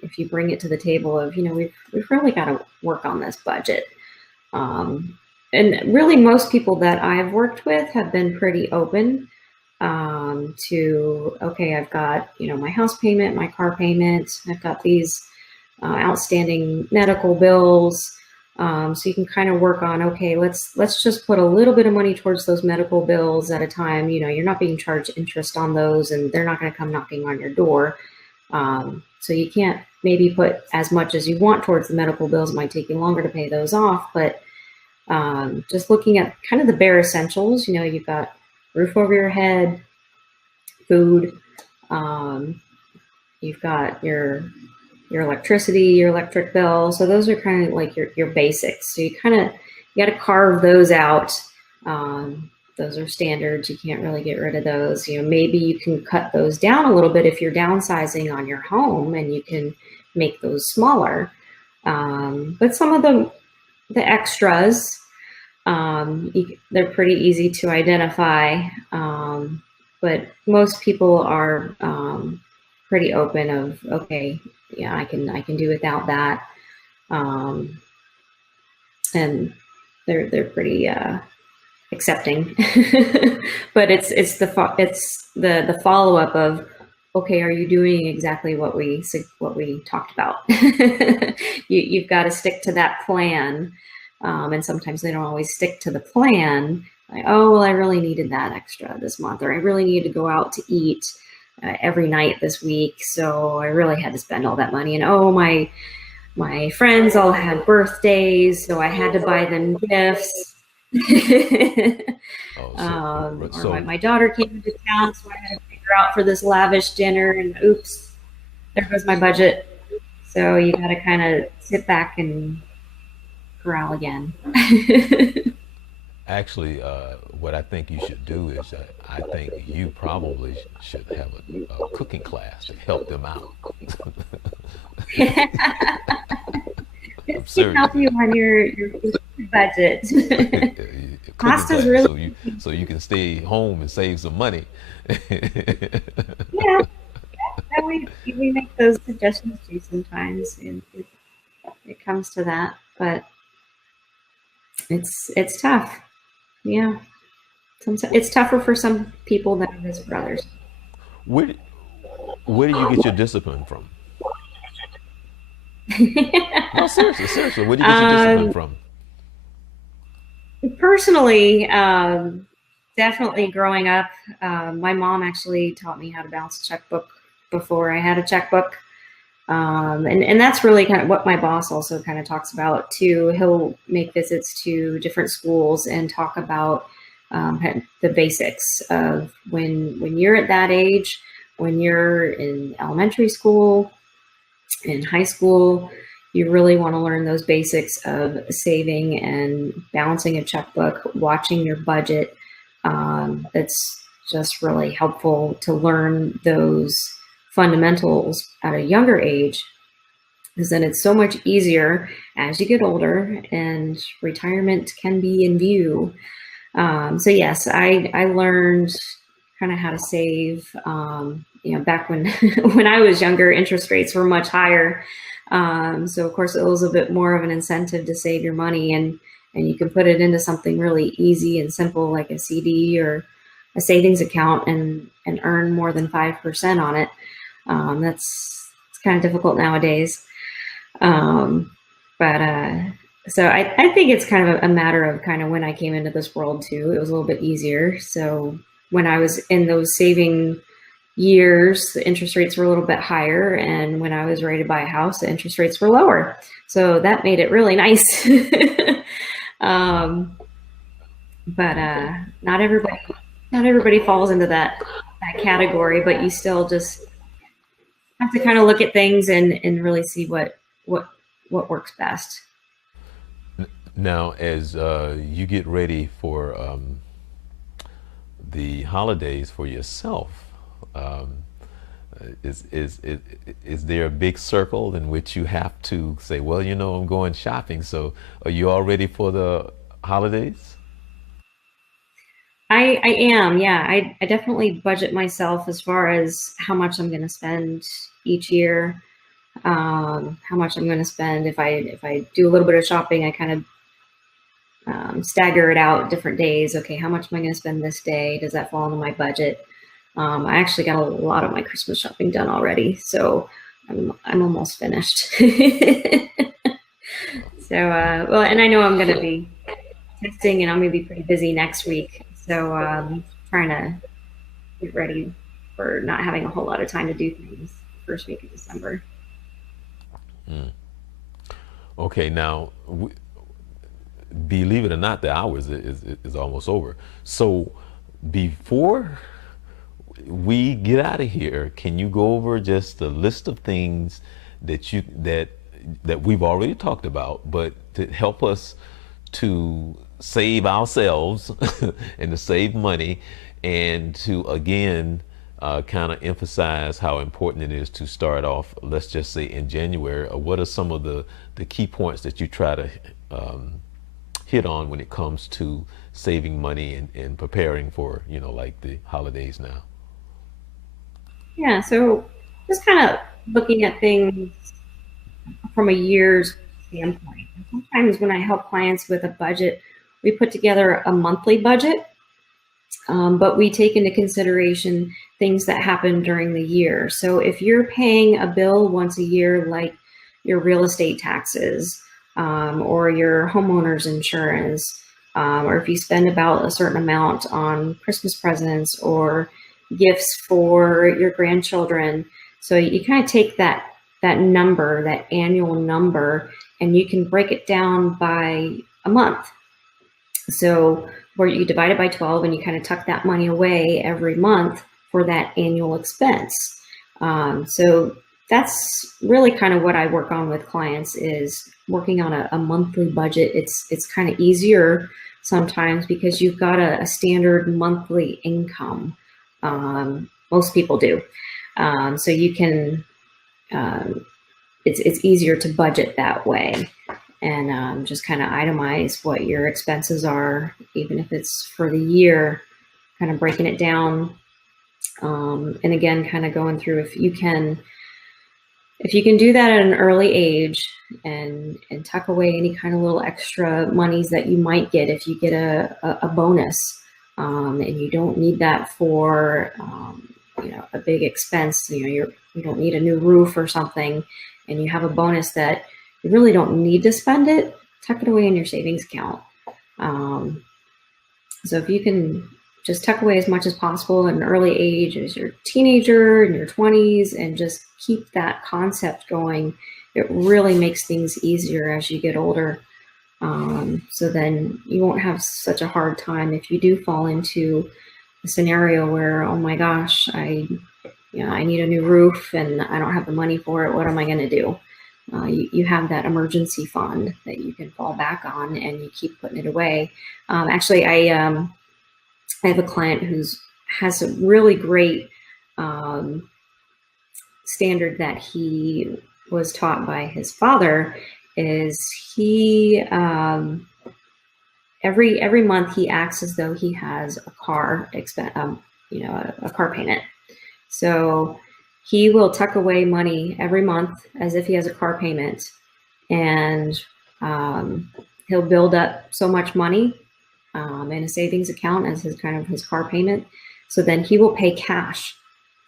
if you bring it to the table of, we've really got to work on this budget. And really most people that I've worked with have been pretty open to, okay, I've got, my house payment, my car payment, I've got these outstanding medical bills. So you can kind of work on, okay, let's just put a little bit of money towards those medical bills at a time. You're not being charged interest on those, and they're not going to come knocking on your door. So you can't maybe put as much as you want towards the medical bills. It might take you longer to pay those off, but just looking at kind of the bare essentials, you've got roof over your head, food, you've got your electricity, your electric bill. So those are kind of like your basics. So you got to carve those out. those are standards. You can't really get rid of those. Maybe you can cut those down a little bit if you're downsizing on your home, and you can make those smaller. But some of the extras, they're pretty easy to identify. But most people are pretty open of, okay, yeah, I can do without that. And they're pretty accepting. But it's the follow up of, okay, are you doing exactly what we talked about? You've got to stick to that plan. And sometimes they don't always stick to the plan. Like, oh, well, I really needed that extra this month, or I really needed to go out to eat every night this week, so I really had to spend all that money. And oh, my friends all had birthdays, so I had to buy them gifts. Or my daughter came into town, so I had to figure out for this lavish dinner, and oops, there goes my budget. So you got to kind of sit back and corral again. Actually, what I think you should do is, I think you probably should have a cooking class to help them out. I'm serious. Help you on your budget. Pasta's really so you can stay home and save some money. Yeah, and we make those suggestions too sometimes, and it comes to that, but it's tough. Yeah, it's tougher for some people than it is for others. Where do you get your discipline from? No, seriously, where do you get your discipline from? Personally, definitely growing up, my mom actually taught me how to balance a checkbook before I had a checkbook. And that's really kind of what my boss also kind of talks about too. He'll make visits to different schools and talk about the basics of when you're at that age, when you're in elementary school, in high school, you really want to learn those basics of saving and balancing a checkbook, watching your budget. That's just really helpful to learn those fundamentals at a younger age, because then it's so much easier as you get older and retirement can be in view. So yes, I learned kind of how to save. Back when when I was younger, interest rates were much higher. So of course it was a bit more of an incentive to save your money, and you can put it into something really easy and simple like a CD or a savings account and earn more than 5% on it. It's kind of difficult nowadays. So I think it's kind of a matter of kind of when I came into this world too, it was a little bit easier. So when I was in those saving years, the interest rates were a little bit higher, and when I was ready to buy a house, the interest rates were lower. So that made it really nice. But not everybody falls into that category, but you still just have to kind of look at things and really see what works best. Now, as you get ready for the holidays for yourself, is there a big circle in which you have to say, well, I'm going shopping, so are you all ready for the holidays? I am, yeah. I definitely budget myself as far as how much I'm going to spend each year, how much I'm going to spend. If I do a little bit of shopping, I kind of stagger it out different days. Okay, how much am I going to spend this day? Does that fall into my budget? I actually got a lot of my Christmas shopping done already, so I'm almost finished. So, well, and I know I'm going to be testing, and I'm going to be pretty busy next week. So, trying to get ready for not having a whole lot of time to do things first week of December. Okay, now, believe it or not, the hours is almost over. So, before we get out of here, can you go over just a list of things that we've already talked about, but to help us to save ourselves and to save money, and to again kind of emphasize how important it is to start off, let's just say in January. Or what are some of the key points that you try to hit on when it comes to saving money and preparing for, like the holidays now? Yeah, so just kind of looking at things from a year's standpoint. Sometimes when I help clients with a budget, we put together a monthly budget, but we take into consideration things that happen during the year. So if you're paying a bill once a year, like your real estate taxes, or your homeowner's insurance, or if you spend about a certain amount on Christmas presents or gifts for your grandchildren, so you kind of take that number, that annual number, and you can break it down by a month. So where you divide it by 12 and you kind of tuck that money away every month for that annual expense. So that's really kind of what I work on with clients, is working on a monthly budget. It's kind of easier sometimes because you've got a standard monthly income. Most people do. So you can, it's easier to budget that way, and just kind of itemize what your expenses are, even if it's for the year, kind of breaking it down. And again, kind of going through, if you can do that at an early age, and tuck away any kind of little extra monies that you might get if you get a bonus, and you don't need that for a big expense. You don't need a new roof or something, and you have a bonus that you really don't need to spend it, tuck it away in your savings account. So if you can just tuck away as much as possible at an early age, as your teenager in your 20s, and just keep that concept going, it really makes things easier as you get older. So then you won't have such a hard time if you do fall into a scenario where, oh my gosh, I need a new roof and I don't have the money for it. What am I going to do? You have that emergency fund that you can fall back on, and you keep putting it away. Actually, I have a client has a really great standard that he was taught by his father. Is he every month he acts as though he has a car a car payment. So he will tuck away money every month as if he has a car payment, and he'll build up so much money in a savings account as his car payment. So then he will pay cash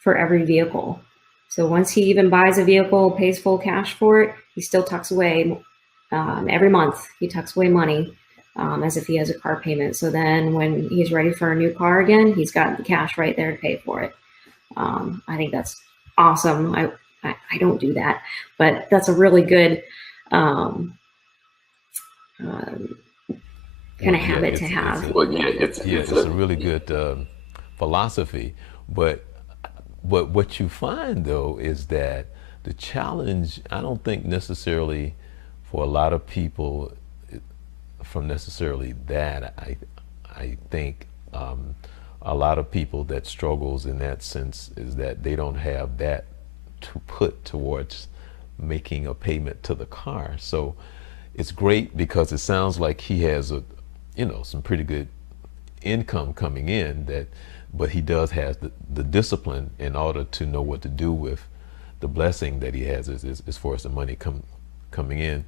for every vehicle. So once he even buys a vehicle, pays full cash for it, he still tucks away every month. He tucks away money as if he has a car payment. So then when he's ready for a new car again, he's got the cash right there to pay for it. I think that's awesome. I don't do that, but that's a really good kind of habit to have. It's a really good philosophy. But what you find though is that the challenge, I don't think necessarily for a lot of people from necessarily that. I think a lot of people that struggles in that sense is that they don't have that to put towards making a payment to the car. So it's great because it sounds like he has some pretty good income coming in, but he does have the discipline in order to know what to do with the blessing that he has as far as the money coming in.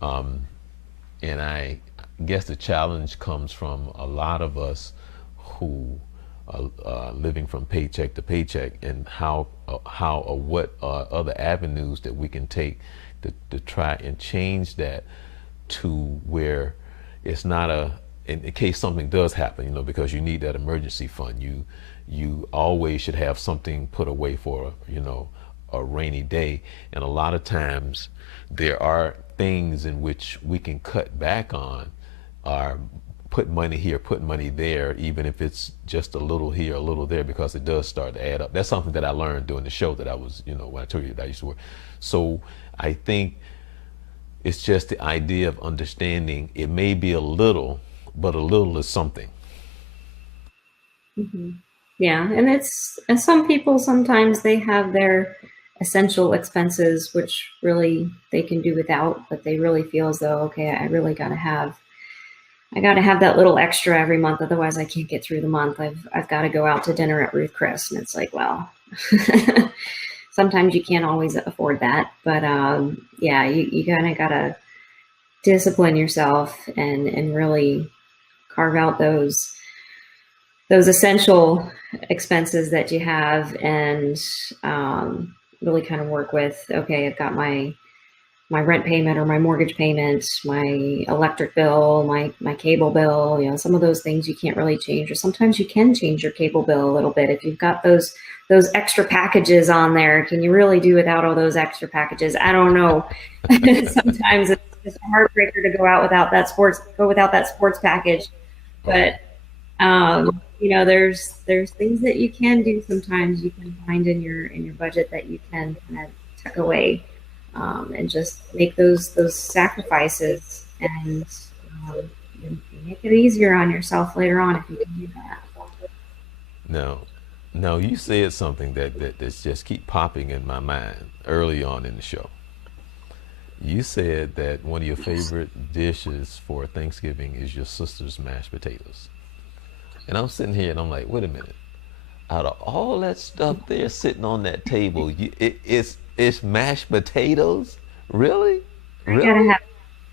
And I guess the challenge comes from a lot of us who are living from paycheck to paycheck, and how or what are other avenues that we can take to try and change that to where it's not in case something does happen, because you need that emergency fund. You always should have something put away for, a rainy day. And a lot of times there are things in which we can cut back on, or put money here, put money there, even if it's just a little here, a little there, because it does start to add up. That's something that I learned during the show that I was, when I told you that I used to work. So I think It's just the idea of understanding it may be a little, but a little is something. Hmm. Yeah, and some people sometimes they have their essential expenses, which really they can do without, but they really feel as though, okay, I got to have that little extra every month, otherwise I can't get through the month. I've got to go out to dinner at Ruth Chris, and it's like, well, sometimes you can't always afford that, but yeah, you kind of gotta discipline yourself and really carve out those essential expenses that you have, and really kind of work with, okay, I've got my rent payment or my mortgage payment, my electric bill, my cable bill, you know, some of those things you can't really change, or sometimes you can change your cable bill a little bit. If you've got those extra packages on there, can you really do without all those extra packages? I don't know. Sometimes it's just a heartbreaker to go without that sports package. Right. But you know, there's things that you can do sometimes, you can find in your budget that you can kind of tuck away, and just make those sacrifices, and you make it easier on yourself later on if you can do that. Now, now you said something that's just keep popping in my mind early on in the show. You said that one of your favorite dishes for Thanksgiving is your sister's mashed potatoes. And I'm sitting here and I'm like, wait a minute. Out of all that stuff there sitting on that table, it's mashed potatoes? Really? I gotta Really? have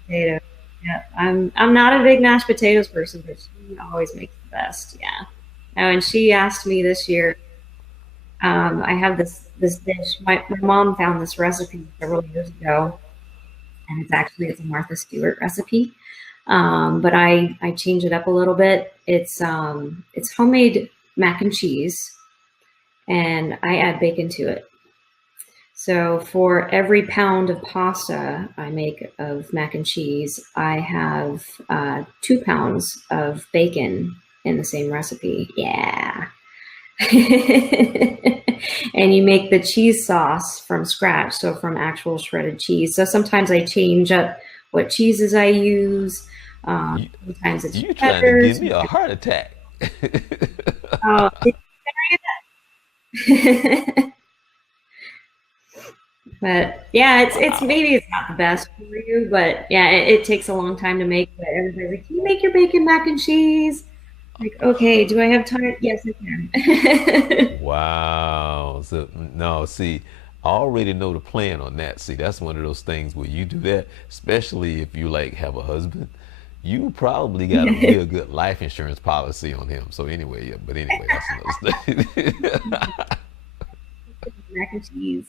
potatoes. Yeah, I'm not a big mashed potatoes person, but she always makes the best. Yeah. Oh, and she asked me this year. I have this dish. My mom found this recipe several years ago, and it's a Martha Stewart recipe. But I change it up a little bit. It's homemade mac and cheese, and I add bacon to it. So for every pound of pasta I make of mac and cheese, I have 2 pounds of bacon in the same recipe. Yeah. And you make the cheese sauce from scratch, so from actual shredded cheese. So sometimes I change up what cheeses I use. You, Sometimes it's you trying to cheddar. give me a heart attack. Oh, but yeah, it's Wow. maybe it's not the best for you, but yeah, it takes a long time to make. But everybody's like, "Can you make your bacon mac and cheese?" Like, okay, do I have time? Yes, I can. Wow. So no, see, I already know the plan on that. See, that's one of those things where you do that, especially if you like have a husband. You probably got a real good life insurance policy on him. So anyway, yeah, but anyway, that's another thing. Mac and cheese.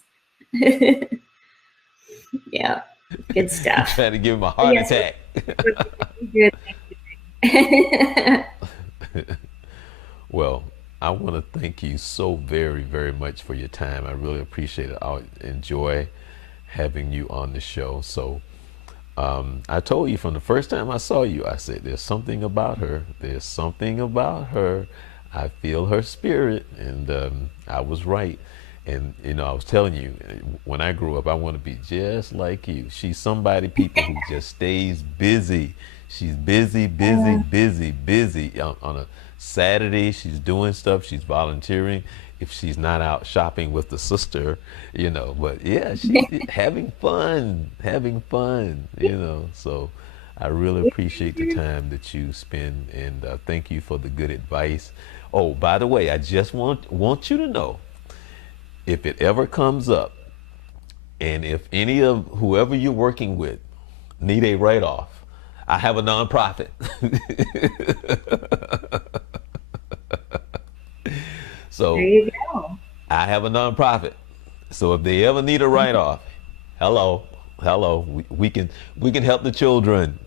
Yeah, good You stuff. trying to give him a But heart yes, attack. good. Well, I want to thank you so very, very much for your time. I really appreciate it. I enjoy having you on the show. So, I told you from the first time I saw you, I said, there's something about her. There's something about her. I feel her spirit. And I was right. And, you know, I was telling you, when I grew up, I want to be just like you. She's somebody, people who just stays busy. She's busy, busy, busy, busy. On a Saturday, she's doing stuff. She's volunteering. If she's not out shopping with the sister, you know. But yeah, she's having fun, you know. So I really appreciate the time that you spend, and thank you for the good advice. Oh, by the way, I just want you to know, if it ever comes up, and if any of whoever you're working with need a write-off, I have a nonprofit. There So you go. I have a nonprofit. So if they ever need a write-off, hello, hello, we can help the children.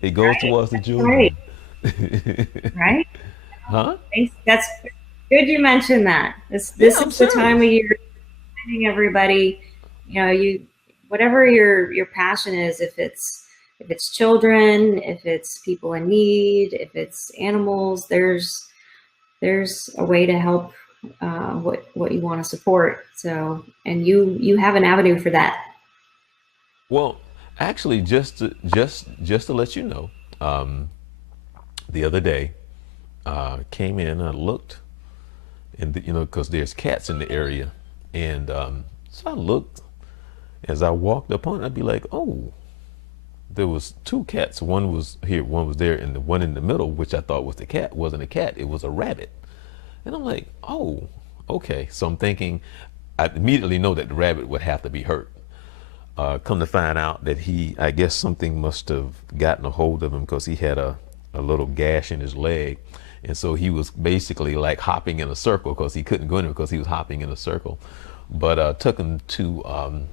It goes Right. towards the That's right. children. Right. Huh? Thanks. That's good you mentioned that. Yeah, This I'm is the time of serious. year reminding everybody, you know, you whatever your passion is, if it's children, if it's people in need, if it's animals, there's a way to help what you want to support. So, and you have an avenue for that. Well, Actually, just to let you know, the other day, came in, I looked, and because there's cats in the area, and so I looked as I walked up on it, I'd be like, oh, there was two cats. One was here, one was there, and the one in the middle, which I thought was the cat, wasn't a cat. It was a rabbit. And I'm like, oh, okay. So I'm thinking, I immediately know that the rabbit would have to be hurt. Come to find out that I guess something must have gotten a hold of him because he had a little gash in his leg. And so he was basically like hopping in a circle because he couldn't go anywhere because he was hopping in a circle. But took him to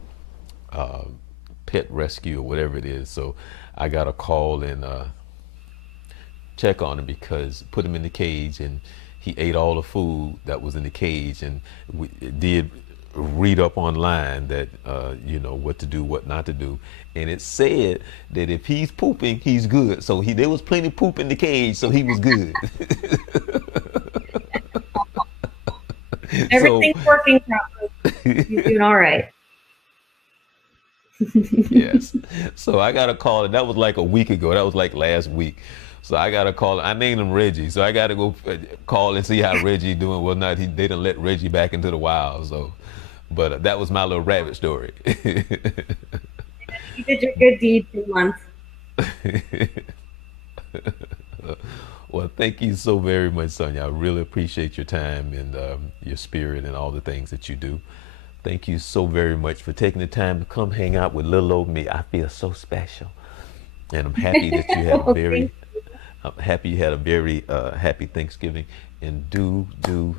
pet rescue or whatever it is. So I got a call and check on him because put him in the cage, and he ate all the food that was in the cage, and we did read up online that what to do, what not to do, and it said that if he's pooping, he's good. So there was plenty of poop in the cage, so he was good. Everything's working properly. You're doing all right. Yes. So I got a call, and that was like a week ago. That was like last week. So I got a call. I named him Reggie. So I got to go call and see how Reggie doing. Well, not they didn't let Reggie back into the wild. So, but that was my little rabbit story. You did your good deed 2 months. Well, thank you so very much, Sonya. I really appreciate your time and your spirit and all the things that you do. Thank you so very much for taking the time to come hang out with little old me. I feel so special, and I'm happy that you had a very, I'm happy you had a very happy Thanksgiving, and do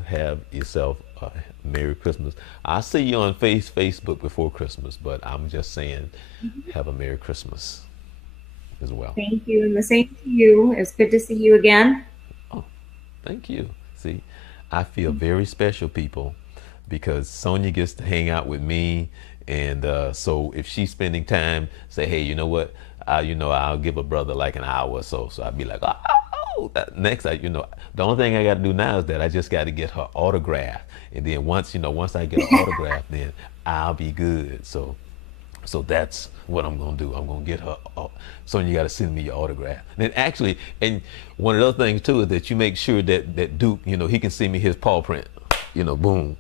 have yourself a Merry Christmas. I'll see you on Facebook before Christmas, but I'm just saying, have a Merry Christmas as well. Thank you, and the same to you. It's good to see you again. Oh, thank you. See, I feel very special, people, because Sonya gets to hang out with me, and so if she's spending time, say, hey, you know what, I'll give a brother like an hour or so. So I'd be like, oh, next, the only thing I got to do now is that I just got to get her autograph, and then once I get her autograph, then I'll be good. So that's what I'm gonna do. I'm gonna get her. Sonya, you got to send me your autograph. And then actually, and one of the other things too is that you make sure that Duke, he can see me his paw print. Boom.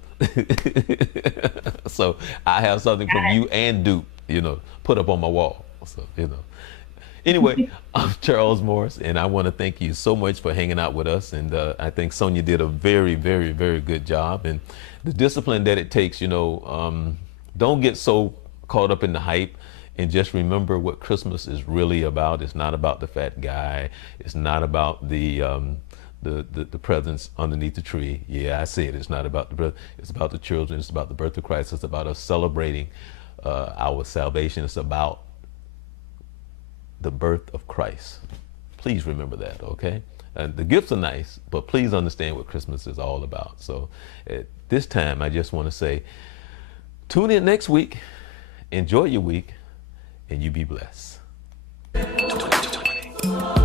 So I have something from you and Duke, put up on my wall. So Anyway, I'm Charles Morris, and I want to thank you so much for hanging out with us. And I think Sonya did a very, very, very good job. And the discipline that it takes, don't get so caught up in the hype, and just remember what Christmas is really about. It's not about the fat guy. It's not about the presents underneath the tree. Yeah, I say it. It's not about the present. It's about the children. It's about the birth of Christ. It's about us celebrating our salvation. It's about the birth of Christ. Please remember that, okay? And the gifts are nice, but please understand what Christmas is all about. So at this time, I just want to say, tune in next week. Enjoy your week, and you be blessed. 2020.